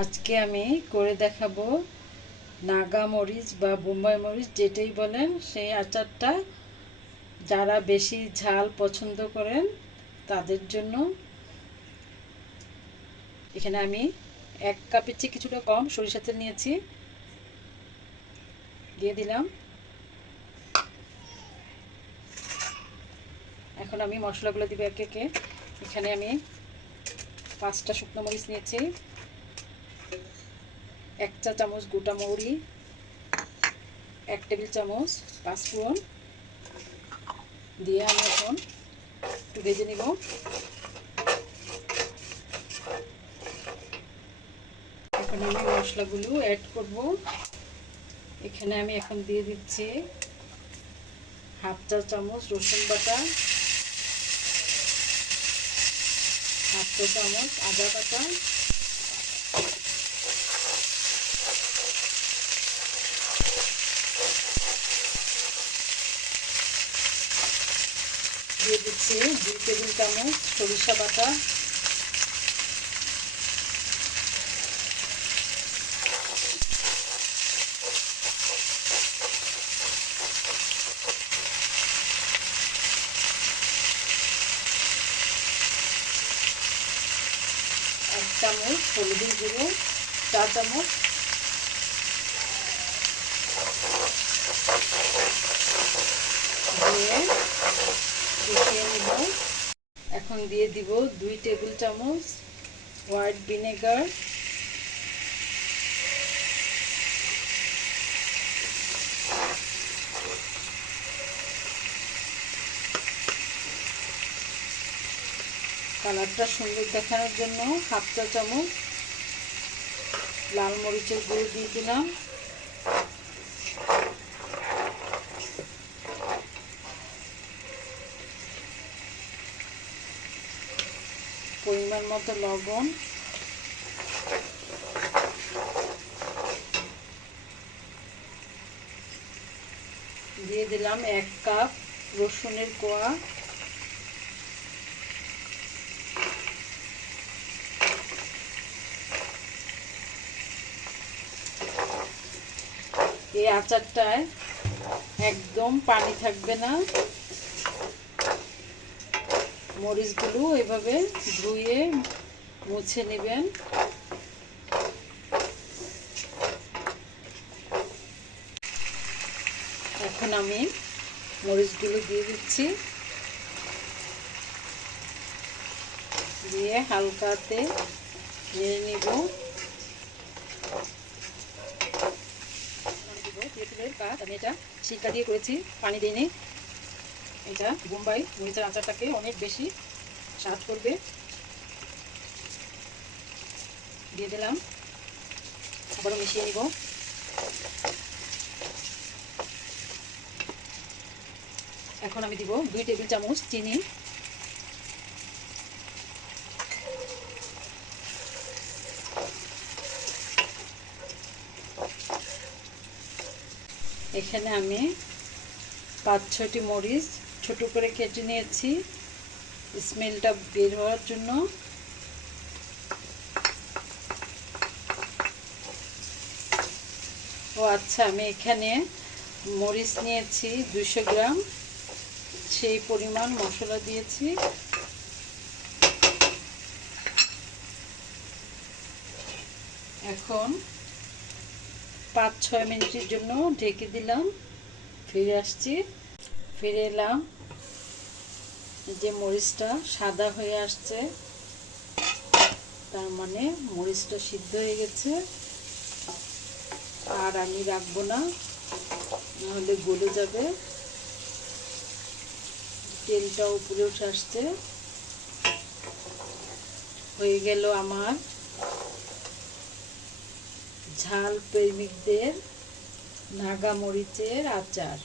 আজকে আমি করে দেখাবো নাগা মরিচ বা বোম্বাই মরিচ যেটাই বলেন সেই আচারটা। যারা বেশি ঝাল পছন্দ করেন তাদের জন্য। এখানে আমি 1 কাপের চেয়ে কিছুটা কম সরিষার তেল নিয়েছি, দিয়ে দিলাম। এখন আমি মশলাগুলো দিব একে একে। এখানে আমি 5টা শুকনো মরিচ নিয়েছি, 1 চা চামচ গোটা মৌরি, 1 টেবিল চামচ পাঁচফোড়ন দিয়ে আমি এখন একটু ভেজে নিব। এখন আমি মশলাগুলো অ্যাড করব। এখানে আমি এখন দিয়ে দিচ্ছি 1/2 চা চামচ রসুন বাটা, 1/2 চা চামচ আদা বাটা, দিয়ে দিচ্ছি 2 টেবিল চামচ সরিষা বাটা, এক চামচ হলুদের গুঁড়ো, 4 চামচ দিয়ে কষিয়ে নিব। এখন দিয়ে দিব 2 টেবিল চামচ হোয়াইট ভিনেগার, কালারটা সুন্দর দেখানোর জন্য 1/2 চা চামচ লাল মরিচের গুঁড়ো দিয়ে দিলাম। পরিমাণ মতো লবণ, দিয়ে দিলাম 1 কাপ রসুনের কোয়া, এই আচারটায় একদম পানি থাকবে না। মরিচগুলো এভাবে ধুয়ে মুছে নেবেন। এখন আমি মরিচগুলো দিয়ে দিচ্ছি, দিয়ে হালকাতে নেড়ে নিব। তেঁতুলের কাঠ আমি এটা শিকা দিয়ে করেছি, পানি দিইনি। এটা বোম্বাই মরিচের আচারটাকে অনেক বেশি স্বাদ করবে। দিয়ে দিলাম, আবারও মিশিয়ে নিব। এখন আমি দিব 2 টেবিল চামচ চিনি, এখানে আমি 5-6টি মরিচ ছোট করে কেটে নিয়েছি স্মেলটা বের হওয়ার জন্য। ও আচ্ছা, আমি এখানে মরিচ নিয়েছি 200 গ্রাম, সেই পরিমাণ মশলা দিয়েছি। এখন 5-6 মিনিটের জন্য ঢেকে দিলাম। ফিরে আসছি, ফিরে এলাম। যে মরিচটা সাদা হয়ে আসছে, তার মানে মরিচটা সিদ্ধ হয়ে গেছে। আর আমি রাখবো না, নাহলে গলে যাবে। তেলটা উপরে উঠে আসছে। হয়ে গেল আমার ঝাল প্রেমিকদের নাগা মরিচের আচার।